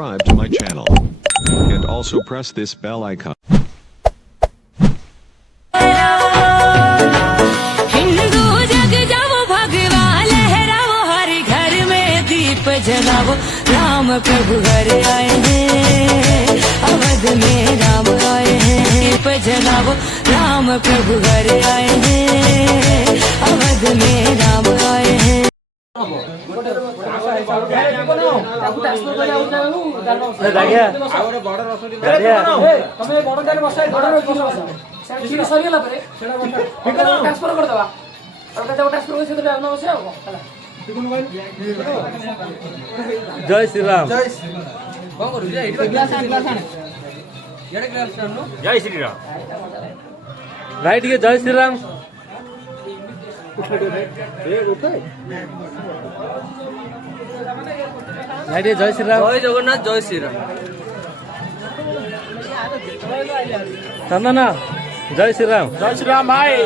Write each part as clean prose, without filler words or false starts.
subscribe to my channel. And also press this bell icon. Hindu जग जाओ भगवान लहराओ हर घर में दीप जलाओ राम प्रभु घर आए हैं अवध में राम आए हैं दीप जलाओ राम प्रभु घर आए हैं अवध में राम आए हैं जय श्री राम जय श्री राम राइट ये जय श्री राम राइट ये जय श्री राम जय जगन्नाथ जय श्री राम चंदना जय श्री राम भाई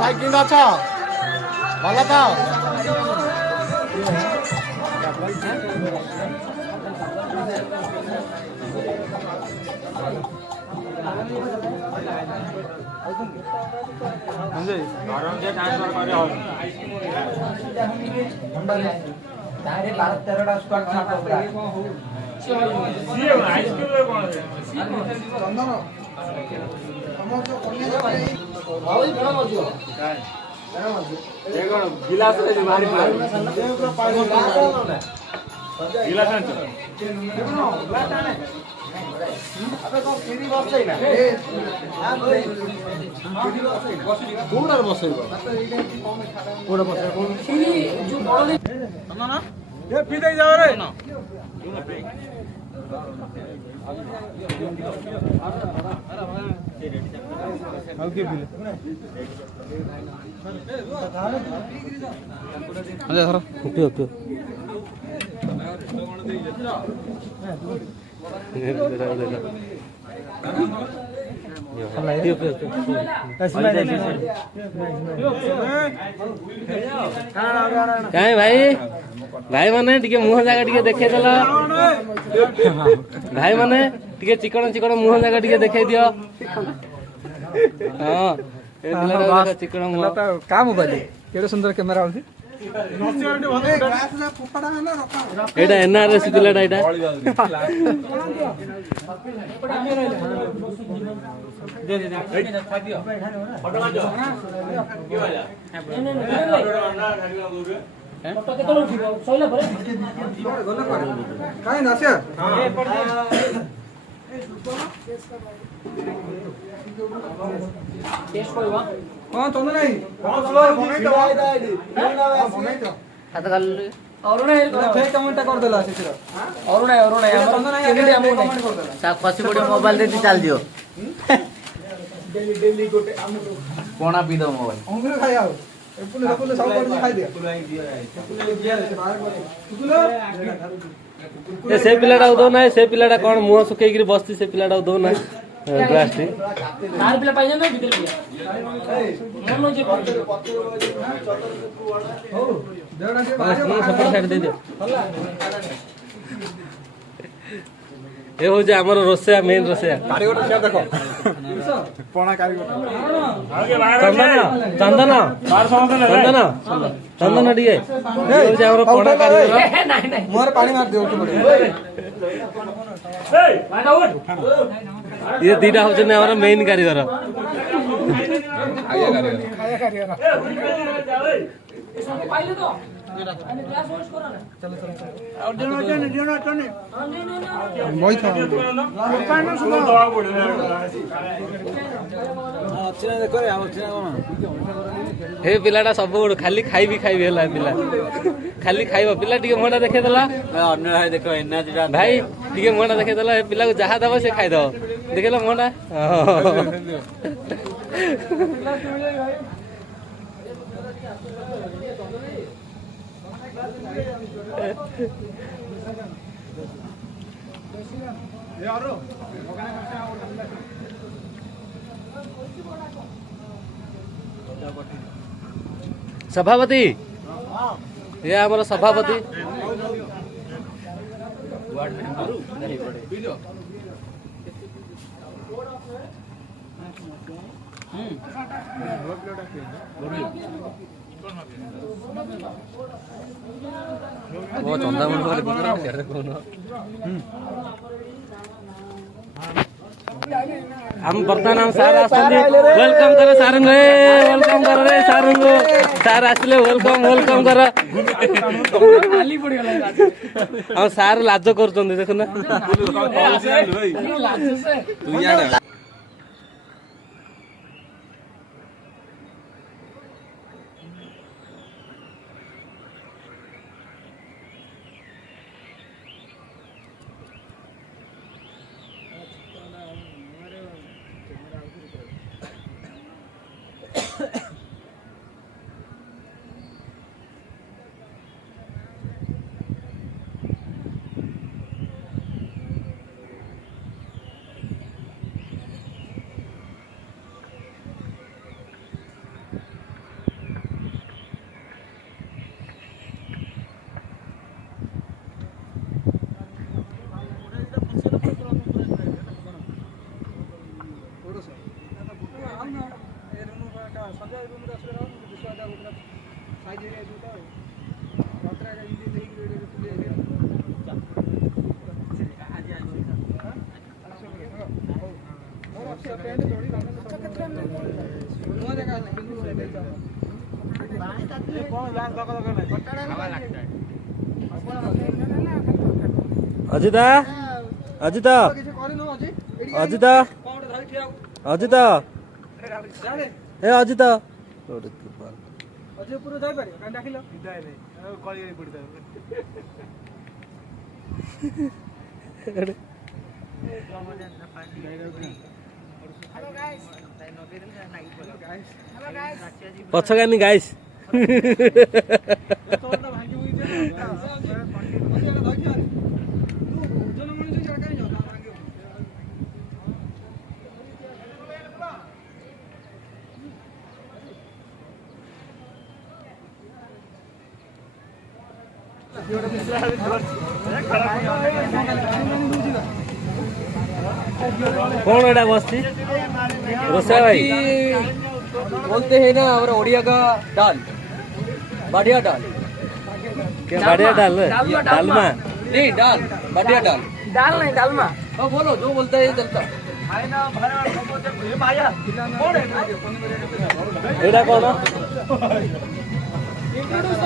भाई किन अच्छा भल तो कहीं भाई भाई माने टिके मुह जागा टिके देखे देला भाई माने टिके चिकन चिकन मुह जागा टिके देखे दियो हां ए दिला चिकन मुह का मोबाइल केडे सुंदर कैमरा होती एटा एनआरएस दिलाडा एटा दे दे फोटो माजो फोटो केतलो उठिबो सइला परे काई ना से टेस्ट करबा हां तोने नहीं हां चलो बनै तो बनै तो हाथ गाल अरुण फे कमेंट कर देला सेतिर अरुण कैंडिडेट हम कमेंट कर देला सा खसी पड़ी मोबाइल दे चल दियो डेली डेली गोटे हम कोना पी दो मोबाइल अंगुर खाई आओ एपुल एपुल सब कर खाई दे एपुल दिया ए से पिलाडा दो ना से पिलाडा कोन मुह सुकेई गिरी बस्ती से पिलाडा दो ना ग्लास टी चार पिला पाइजा ना भीतर पिया मन जे हो देवडा के बस सपोर्ट साइड दे दे ए हो जे हमर रोसेया मेन रोसेया कारीगर क्या देखो पणा कारीगर चंदना चंदना चंदना दिए ए हो जे हमर पणा कारीगर नहीं नहीं मोर पानी मार दियो के ये दीटा हो जे हमर मेन कारीगर खाया कारीगर पाइले तो अनि ग्लास वॉश करो ना चलो चलो और देना चने मोई था पानी सुनो दवा पड़े अच्छे देखो रे अच्छे कोन हे पिलाटा सब खाली खाइबी खाइबी हला पिला खाली खाइबो पिला टिके मोडा देखे देला अन्य है देखो एना जेटा भाई टिके मोडा देखे देला हे पिला को जहा दबो से खाइ दो देखेला मोडा यारो सभापति ये हमारा सभापति वो चंदा हम बर्तमान हम सार वेलकम करे सार वेलकम कर रे सार आसले वेलकम वेलकम कर हम सार लाज कर देखो ना अजिता अजिता अजिता अजिता ए अजिता पछगानी गाइस कौन एटा बस्ती रोसा भाई बोलते हैं ना हमारा ओडिया का दाल बढ़िया दाल क्या बढ़िया डाल डालमा नहीं दाल बढ़िया दाल दाल नहीं डालमा बोलो जो बोलता है चलता एटा कौन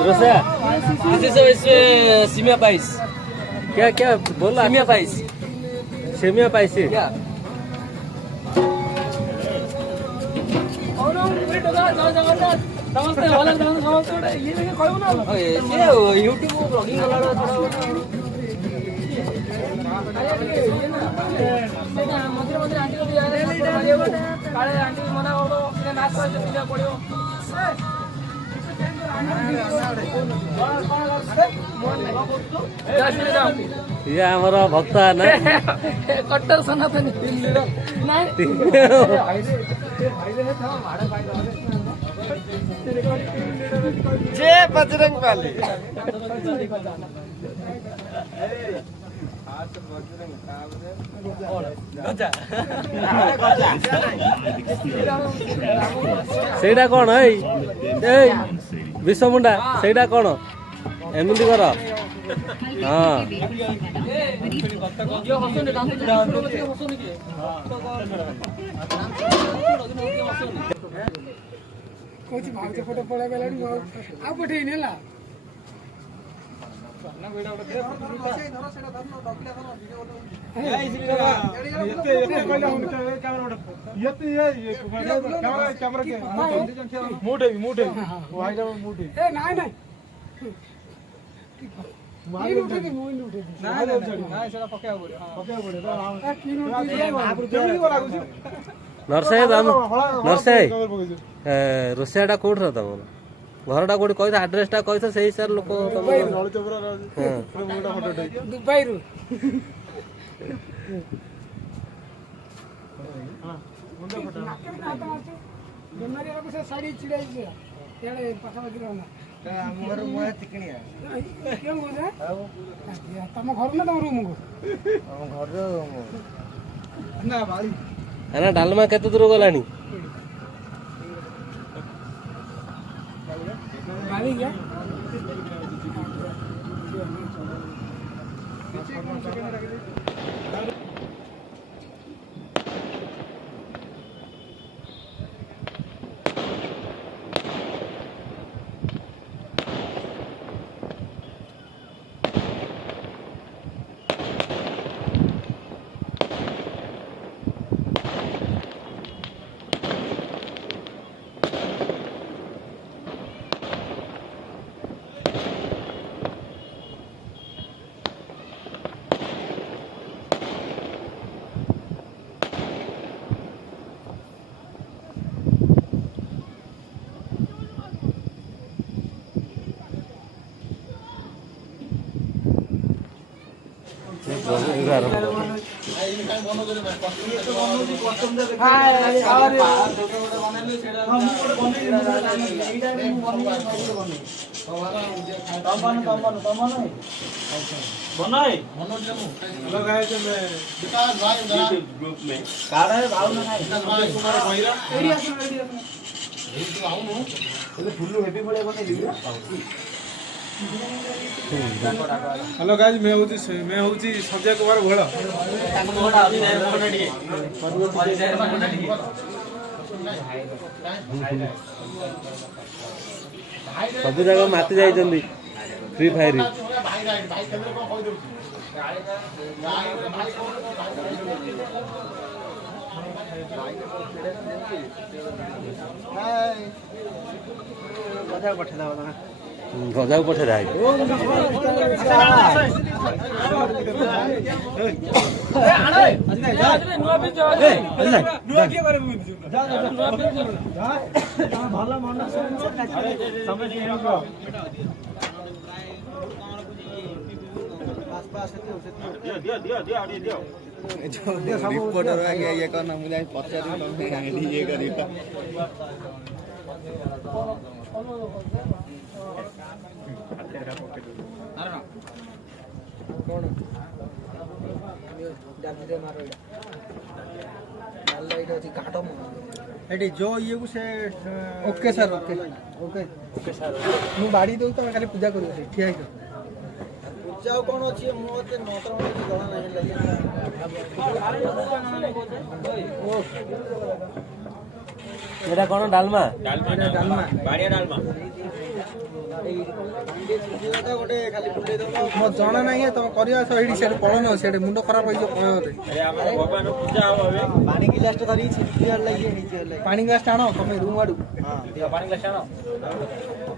रोसा सिमिया पाइस क्या क्या बोला सिमिया पाइस सेमिया पाइसी क्या यूट्यूब ब्लॉगिंग ये हमारा भक्त है ना कट्टर सनातनी जय बजरंग बली ସେଇଟା କଣ ଏଇ ବିଷ ମୁଣ୍ଡା ସେଇଟା କଣ ଏମିତି କର ହଁ କହୁଛି ଭାଉଜ ଫଟୋ ପଳେଇ ଗଲାଣି ଆଉ ପଠେଇନି ହେଲା ନରସାଇ ନରସାଇ ରୋଷେଇଟା କୋଉଠି ର ତମର ଘରଟା କୋଉଠି କହିଥ ଆଡ୍ରେସଟା କହିଥ ସେଇ ହିସାବରେ ଲୋକ ଦୁବାଇରୁ ତମ ଘର ନା ତମ ରୁମ୍ ନା ଡାଲମା କେତେ ଦୂର ଗଲାଣି? हेलो गाइस मैं हूँ संजय कुमार भोला सब जगह माति जाइछन्ती फ्री फायर गजा पठे रिपोर्टर आगे ये करना मुझे पचारि ये करियो जो ये okay sir okay okay okay sir मु बाड़ी दउ त खाली पूजा करू ठीक है पूजा कोन अछि मोते नोटर में गणा नहीं एटा कोन डालमा डालमा बाड़िया डालमा गोटे खाली फुटे दो मो जणा नहीं है तुम करिया सही से पळन से मुंड खराब होई जो कोन होते अरे हमर भगवान पूजा होवे पानी गिलास तो धरी छिटियर लागि पानी गिलास टाणो तुम रूम आडू हां पानी गिलास टाणो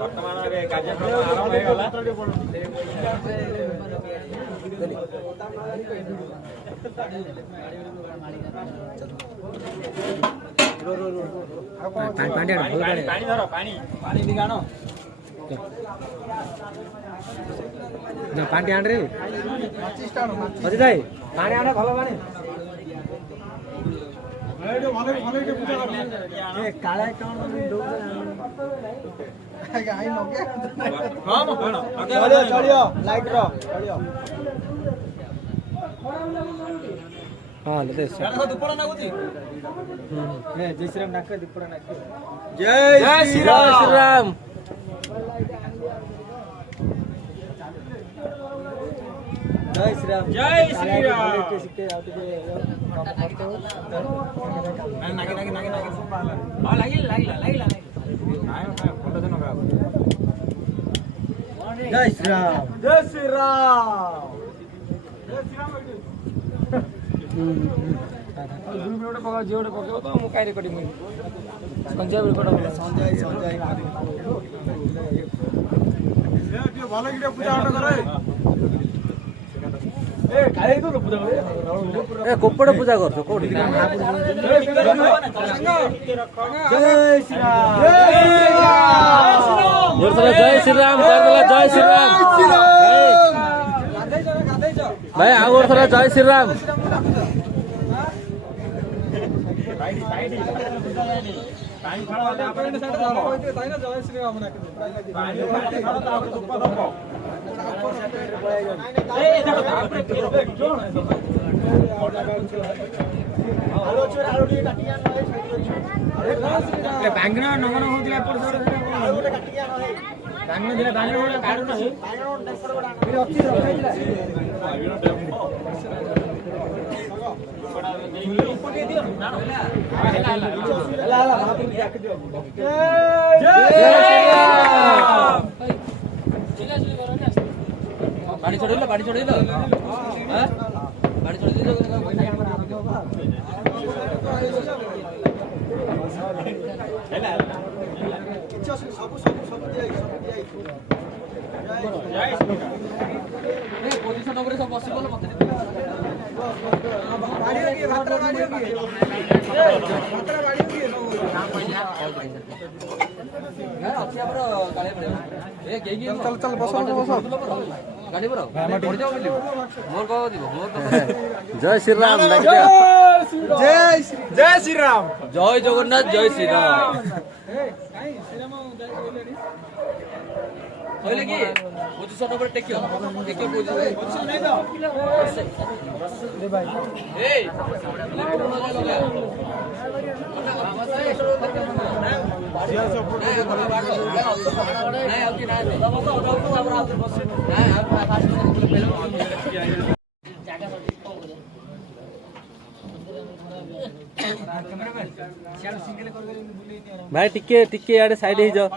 वर्तमान रे कार्यक्रम आरंभ हे गला पानी धरो पानी दिगानो ना पानी आण रे 25 टाणो अरे जाई पानी आण भलो पानी एडो भले भले के पूजा कर ए काला टाण डो आई नगे हां चलियो लाइट रो चलियो हां लेते से दुपड़ा नागुची ए जय श्री राम नाके दुपड़ा नाके जय श्री राम जय श्री राम जय श्री राम सिक्के आउट के नागे नागे नागे नागे हां लागिला काय फोटो देनो का जय श्री राम जय श्री राम जय श्री राम दुई मिनट पका जोड़ पकाओ तो मु काय रिकॉर्डिंग में संजय रिकॉर्ड बोला संजय ये भालो गिटे पूजा आट करे ए काय तो पूजा करे ए कोपड़ पूजा करछो कोडी जय श्री राम जय जय श्री राम कर देला जय श्री राम भाई आ और थोड़ा जय श्री राम ବାଙ୍ଗଣା ନଗନ ହଉଥିଲା ଏପଟ ପାଣି ଛଡେଇଲ ପାଣି ଛଡେଇଲ ପାଣି ଛଡେଇ ପୋଜିସନ ଉପରେ ସବୁ ବସି ଗଲ ମତେ ଅଛି ଆମର ଗାଳି ପଡିବ ଏ କେହି ଚାଲ ବସ ଗାଡ଼ି ବର ପଡ଼ିଯାଉ ବୋଲି ମୋର କହ ଯିବ ମୋର ତ ଜୟ ଶ୍ରୀରାମ ଜୟ ଶ୍ରୀରାମ ଜୟ ଜଗନ୍ନାଥ ଜୟ ଶ୍ରୀରାମ କହିଲେ କି ପୋଜିସନ ଉପରେ ଟେକିଅ ପୋଜିସନ ଏଇ भाई टिके टिके आड़े साइड ही जाओ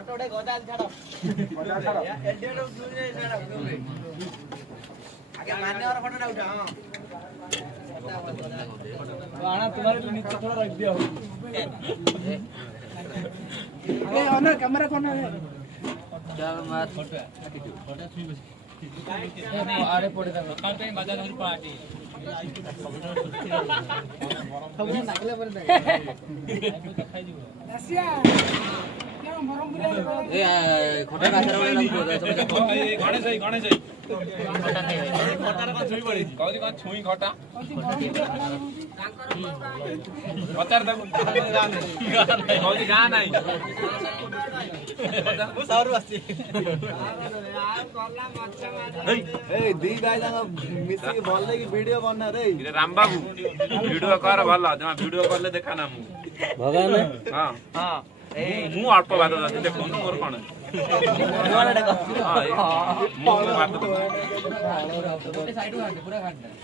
कैमरा कौन है आड़े पड़े ଖଟା କାଠରେ ଗଣେଶ ଛୁଇଁ ଖଟା ପଚାର ତାକୁ ଗାଁ ନାହିଁ दी भाई मिसिक भल कि वीडियो बना रे राम बाबू वीडियो कर भल जमा वीडियो करले देखा ना मु भगवान हां हां मु अल्प बात जाती देखो मोर कोन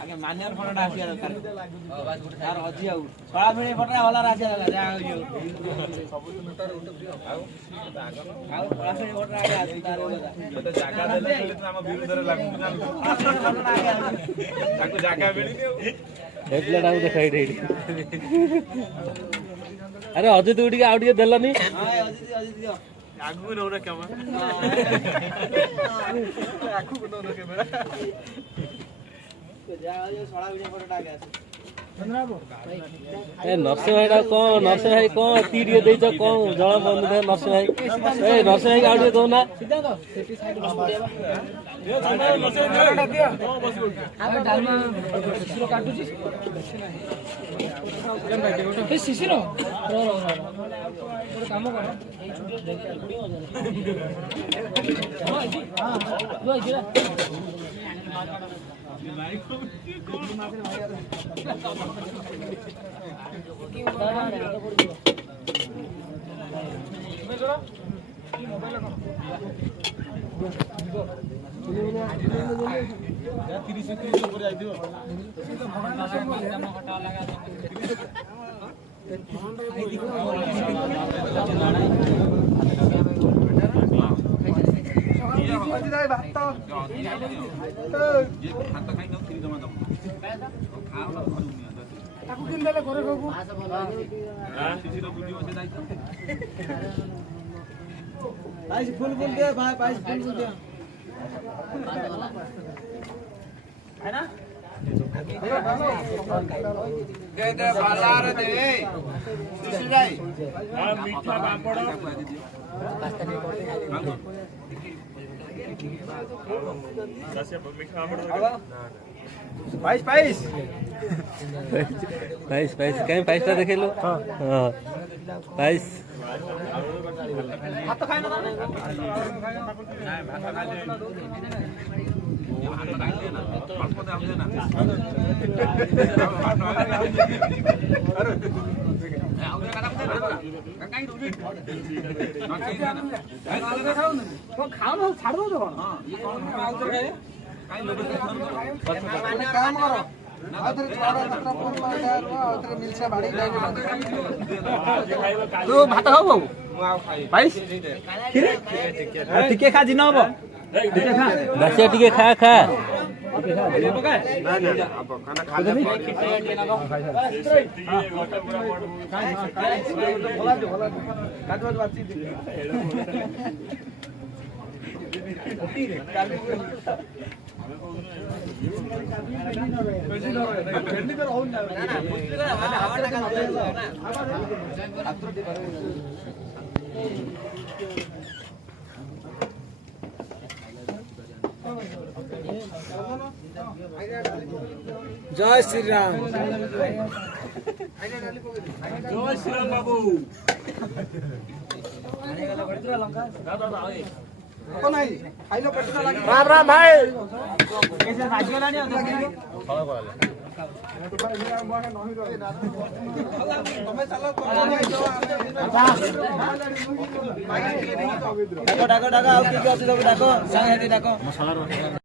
आगे मान्यर फोटोटा आसिया दरकार यार अजी आउ कळा मिळे फोटोटा वाला आसिया दरकार जा सब मीटर आउ कळा मिळे फोटोटा आगे आसिया तो जागा देले हम विरुद्ध रे लागु ताको जागा मिली एप्लेट आउ देखाई देडी अरे अजित उडी आउ टिके देलनी हां अजित दियो आगु न रे कैमरा आखु न कैमरा जा ये सोळा वीडियो फोटोटा आगे आसिया ए नरसिंह भाई कौन नरसिंह भाई कौन तीरिए देछ कौन जळ बंद दे नरसिंह भाई ए नरसिंह भाई आउ टिके दो ना सीधा तो सेठी साइड बस पड़िया ये फोटोटा दियो आबे डालमा शिशिरो काटू छी ए शिशिरो रो एक काम कर ए छुट्टी देखे हां दो गिरा फुल फुल दे भाई फुल फुल दे है ना दे दे बाला रे दे दिस जाई मीठा पापड़ पाइस पाइस पाइस पाइस कहीं पाइसटा देखिलु हाँ पाइस हाथ खाए ना खाओ ना छाड़ दो काम करो तू भात खाओ बाबू पाइस टिके खा जिन हम टिके खा दासिया टिके खा खा जय श्री राम जय श्री राम बाबू राम राम भाई डाको डाको डाको डाको